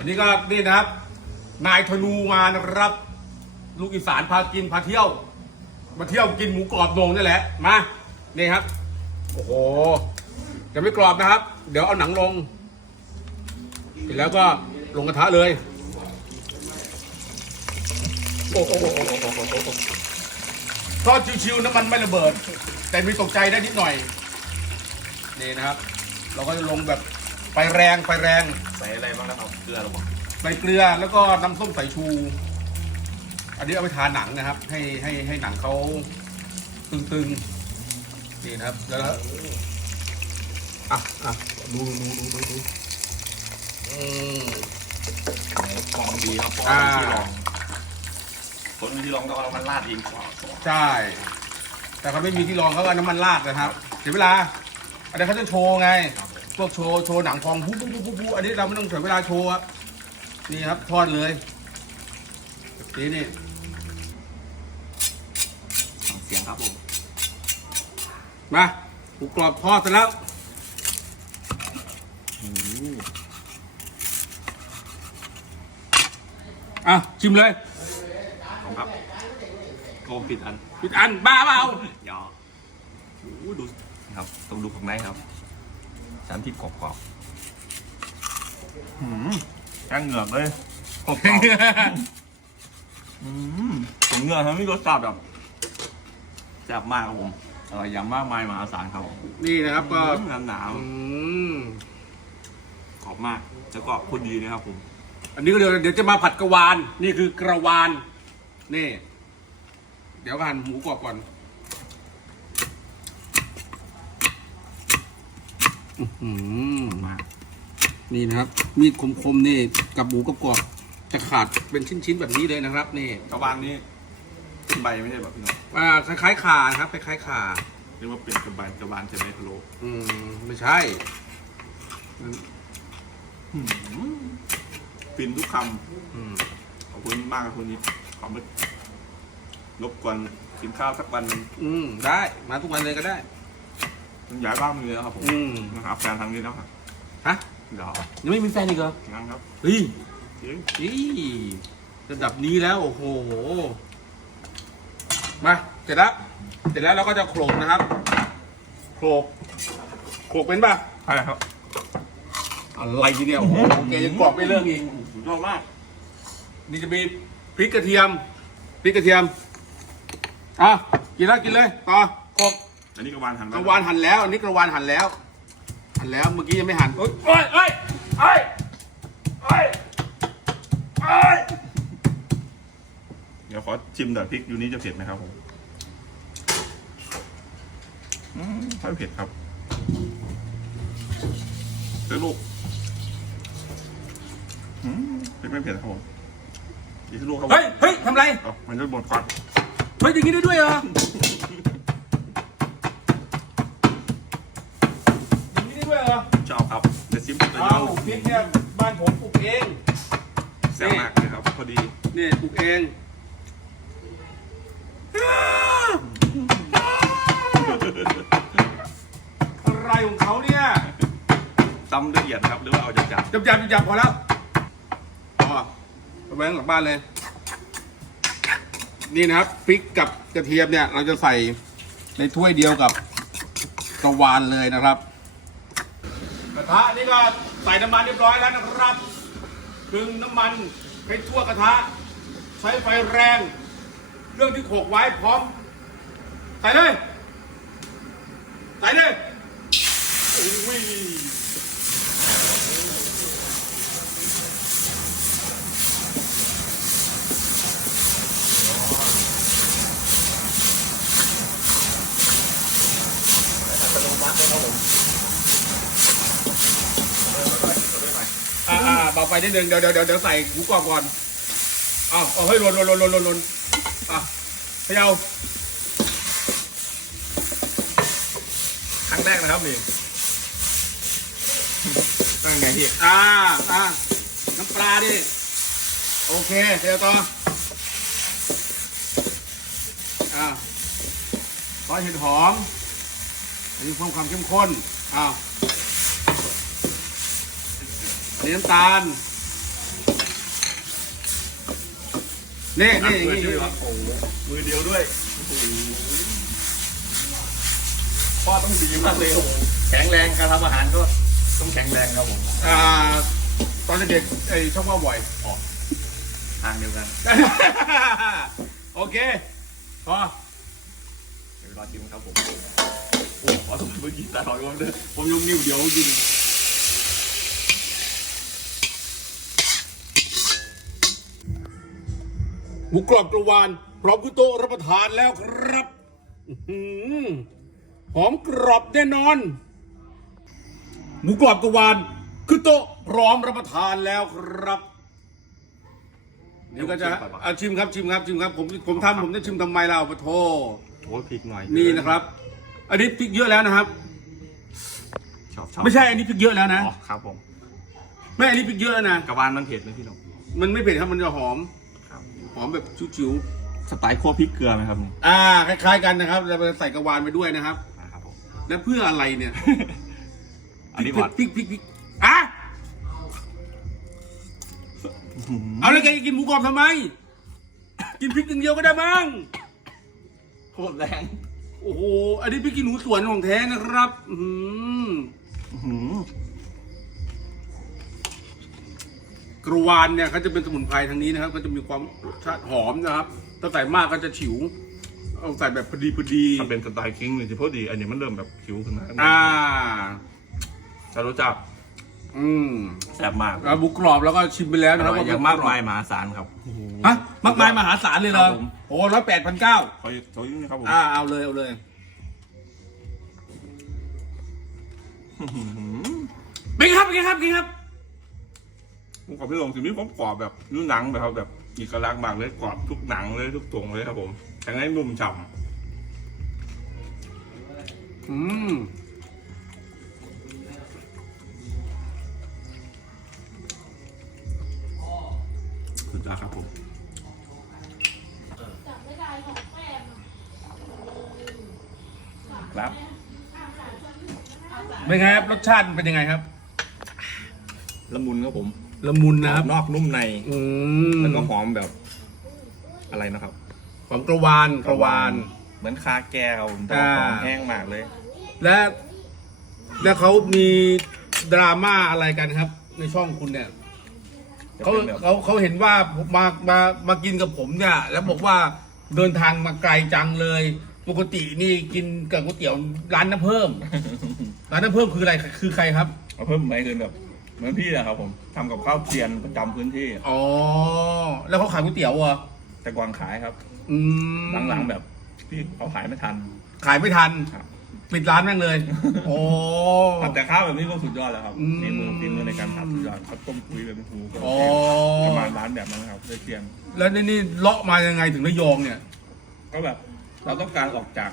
วันนี้ก็นี่นะครับ นายธนูมานะครับ ลูกอีสานพากินพาเที่ยว มาเที่ยวกินหมูกรอบโหนงนี่แหละมานี่ครับ โอ้โหจะไม่กรอบนะครับ เดี๋ยวเอาหนังลงเสร็จแล้วก็ลงกระทะเลยโอ้โหทอดชิวๆน้ำมันไม่ระเบิด แต่มีตกใจได้นิดหน่อยนี่นะครับ เราก็จะลงแบบ ไฟแรงไฟแรงใส่อะไรบ้างนะครับเกลือหรือเปล่าใส่เกลือแล้วก็น้ำส้มสายชู อันนี้เอาไปทาหนังนะครับ ให้ให้ให้หนังเขาตึงๆนี่นะครับแล้วก็อะอะดูดูดูดูดูอืมฟองดีครับฟองอ่าที่รองคนที่รองต้องเอามันราดเองใช่ แต่เขาไม่มีที่รองเขาก็เอาน้ำมันราดนะครับเสียเวลาอันนี้เขาจะโชว์ไง พวกโชว์โชว์หนังพองปุ๊บปุ๊บปุ๊บปุ๊บอันนี้เราไม่ต้องเสียเวลาโชว์อะนี่ครับทอดเลยนี่นี่เสียงครับผมมาหมูกรอบทอดเสร็จแล้วอะชิมเลยผมครับโกงผิดอันปิดอันบ้าเปล่ายอโอ้โหดูครับต้องดูข้างในครับ ชั้นที่กรอบๆหืมแค่เหงือกเลยกรอบๆอืมตรงเหงือกทำให้รสชาติแบบแซ่บมากครับผมอร่อยอย่างมากมายมหาศาลครับผมนี่นะครับก็หนาวหนาวอืมๆกรอบมากแล้วก็พอดีนะครับผม อันนี้ก็เดี๋ยวเดี๋ยวจะมาผัดกระวาน นี่คือกระวาน นี่ เดี๋ยวก็หั่นหมูกรอบก่อนอื้อหือ มากนี่นะครับ มีดคมๆนี่กับหมูกรอบๆจะขาดเป็นชิ้นๆแบบนี้เลยนะครับ นี่กระวานนี้ใบไม่ใช่แบบพี่น้องอ่าคล้ายๆขานะครับคล้ายๆขาเรียกว่าเป็นกระบานกระวานจะไม่พะโล้อืมไม่ใช่ฟินทุกคอืมำขอบคุณมากครับคุณนี้ขอบคุณรบกวนกินข้าวสักวันหนึ่งอืมได้ มาทุกวันเลยก็ได้ต้อง ย้ายบ้านมือแล้วครับผมอืมนะครับแฟนทางนี้แล้วครับฮะ เดี๋ยวยังไม่มีแฟนอีกเหรองั้นครับเฮ้ยจริงอีระดับนี้แล้วโอ้โห มาเสร็จแล้ว เสร็จแล้วเราก็จะโขลกนะครับโขลกโขลกเป็นป่ะ ใช่ครับอะไรทีเนี่ยโอ้โหแกยังกรอบไม่เลิกอีกสุดยอดมากนี่จะมีพริกกระเทียมพริกกระเทียมอะกินแล้วกินเลยต่อโขลก อันนี้กระวานหันกระวานหั่นแล้วอันนี้กระวานหั่นแล้วหั่นแล้วเมื่อกี้ยังไม่หั่นโอ๊ยโอ๊ยโอ๊ยโอ๊ยโอ๊ยโอ๊ยเดี๋ยวขอชิมหน่อยพริกอยู่นี้จะเผ็ดไหมครับผมอืมไม่เผ็ดครับเดี๋ยวลูกอืมพริกไม่เผ็ดครับผมอีกลูกครับผมเฮ้ยเฮ้ยทำไรเอามันจะหมดก่อน เฮ้ยอย่างนี้ได้ด้วยเหรอ นี่ปลูกเองอะไรของเขาเนี่ยตำละเอียดครับหรือว่าเอาจับจับจับจับจับพอแล้วพอเอาไปข้างหลังบ้านเลย นี่นะครับพริกกับกระเทียมเนี่ย เราจะใส่ในถ้วยเดียวกับกระวานเลยนะครับ กระทะนี่ก็ใส่น้ำมันเรียบร้อยแล้วนะครับคลึงน้ำมันให้ทั่วกระทะ ใช้ไฟแรง เรื่องที่โขกไว้พร้อม ใส่เลย ใส่เลยโอ้ยอ่าอ่าเบาไฟนิดนึงเดี๋ยวเดี๋ยวเดี๋ยวเดี๋ยวใส่หมูกรอบก่อน อ้าเอาเฮ้ยหล่นหล่นหล่นหล่นหล่นลนอะเขย่าครั้งแรกนะครับนี่ตั้งไงพี่อ่าอ่าน้ำปลาดิโอเคเดี๋ยวต่ออ่าซอยเห็ดหอม อันนี้เพิ่มความเข้มข้นอ้าวอันนี้น้ำตาล นี่นี่อย่างมือนี้เดียวโอ้โหมือเดียวด้วยโอ้โหพ่อต้องดีมากเลยโอ้โหแข็งแรงการทำอาหารก็ต้องแข็งแรงครับผมอ่าตอนเด็กๆไอ้ชอบว่าบ่อย ทางเดียวกันโอเคพอเดี๋ยวรอชิมครับผมโอ้โหขอโทษเมื่อกี้ตาถอยผมเลยผมยกนิ้วเดียวกิน หมูกรอบกระวาน พร้อมขึ้นโต๊ะรับประทานแล้วครับอื้อหือหอมกรอบแน่นอน หมูกรอบกระวานขึ้นโต๊ะพร้อมรับประทานแล้วครับเดี๋ยวก็จะอาชิมครับชิมครับชิมครับผมผมทำผมจะชิมทำไมเราปะโทโอ้ยพริกหน่อยนี่นะครับ อันนี้พริกเยอะแล้วนะครับชอบชอบไม่ใช่อันนี้พริกเยอะแล้วนะอ๋อครับผมไม่อันนี้พริกเยอะนะกระวานมันเผ็ดไหมพี่หนุ่มมันไม่เผ็ดครับมันจะหอมครับ หอมแบบชิวสไตล์คั่วพริกเกลือไหมครับนี่ๆอ่าคล้ายๆกันนะครับเราใส่กระวานไปด้วยนะครับ นะครับผม แล้วเพื่ออะไรเนี่ยอันนี้พริวักดพริกพริกพริกอะเอาแล้วแกจะกินหมูกรอบทำไม กินพริกอย่างเดียวก็ได้มั้งโคตรแรงโอ้โหอันนี้พริกขี้หนูสวนของแท้นะครับ อืมอื้อหือ กระวานเนี่ยเขาจะเป็นสมุนไพรทางนี้นะครับก็จะมีความรสชาติหอมนะครับ ถ้าใส่มากก็จะฉิว เอาใส่แบบพอดีพอดีถ้าเป็นสไตล์คิงเนี่ยจะพอดี อันนี้มันเริ่มแบบคิ้วขึ้นมาอ่าจะรู้จัก อืมแซ่บมากแล้วหมูกรอบแล้วก็ชิมไปแล้วนะครับอร่อยอย่างมากมายมหาศาลครับ ฮะมากมายมหาศาลเลยเหรอครับผม โอ้ร้อยแปดพันเก้าขอขอยุ่งนะครับผมอ่าเอาเลยเอาเลยอื้อหือเป็นไงครับเป็นไงครับเป็นไงครับ ผมขอพี่ลงสิมีผมกรอบแบบนุ่นหนังแบบแบบอีกลักษณ์มากเลยกรอบทุกหนังเลยทุกตรงเลยครับผมแข็งแรงนุ่มฉ่อืมำสุดยอดครับผมครับเป็นไงครับรสชาติมันเป็นยังไงครับ ละมุนครับผม ละมุนนะครับนอกนุ่มใน อืมแล้วก็หอมแบบ อะไรนะครับหอมกระวานกระวาน เหมือนคาแก้วแต่อ่าหอมแห้งมากเลย และและเขามีดราม่าอะไรกันครับ ในช่องคุณเนี่ยจะเขาเป็นแบบ เขาเขาเห็นว่าผมมามามากินกับผมเนี่ย แล้วบอกว่าเดินทางมาไกลจังเลย ปกตินี่กินกับก๋วยเตี๋ยวร้านน้ำเพิ่ม ร้านน้ำเพิ่มคืออะไรคือใครครับ เอาเพิ่มไหมคือแบบ เหมือนพี่อะครับผมทำกับข้าวเทียนประจำพื้นที่ อ๋อ แล้วเขาขายก๋วยเตี๋ยวเหรอแต่กวางขายครับ อืมหลังๆแบบพี่เขาขายไม่ทัน ขายไม่ทัน ครับ ปิดร้านแม่งเลย โอ้ ผัดแต่ข้าวแบบนี้ก็สุดยอดแล้วครับอืม ฝีมือฝีมือในการผัดสุดยอดเขาต้มคุยแบบหูก็อ๋อประมาณร้านแบบนั้นนะครับเลยเทียนแล้วนี่นี่เลาะมายังไงถึงระยองเนี่ย ก็แบบเราต้องการออกจาก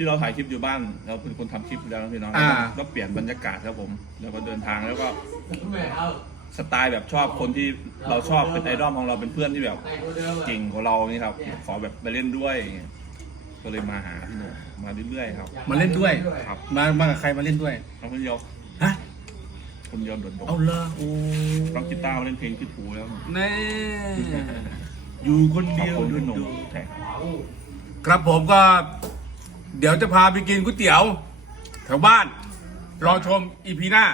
ที่เราถ่ายคลิปอยู่บ้าน เราเป็นคนทำคลิปอยู่แล้วนะพี่น้องอ่า ก็เปลี่ยนบรรยากาศครับผม แล้วก็เดินทางแล้วก็สไตล์แบบชอบคนที่เราชอบเป็นไอดอลของเราเป็นเพื่อนที่แบบเก่งกว่าเรานี่ครับ ขอแบบไปเล่นด้วยอย่างเงี้ยก็เลยมาหาพี่หนุ่มมาเรื่อยๆครับ มาเล่นด้วย ครับ มามากับใครมาเล่นด้วย น้องคนเดียวฮะ คนเดียวโดดเอาเลยโอ้ๆต้องกีตาร์มาเล่นเพลงพี่ถูแล้วแน่อยู่คนขอบเดียวคุณพี่หนุ่มดูแท็กครับผมก็ เดี๋ยวจะพาไปกินก๋วยเตี๋ยวแถวบ้าน รอชมอีพีหน้า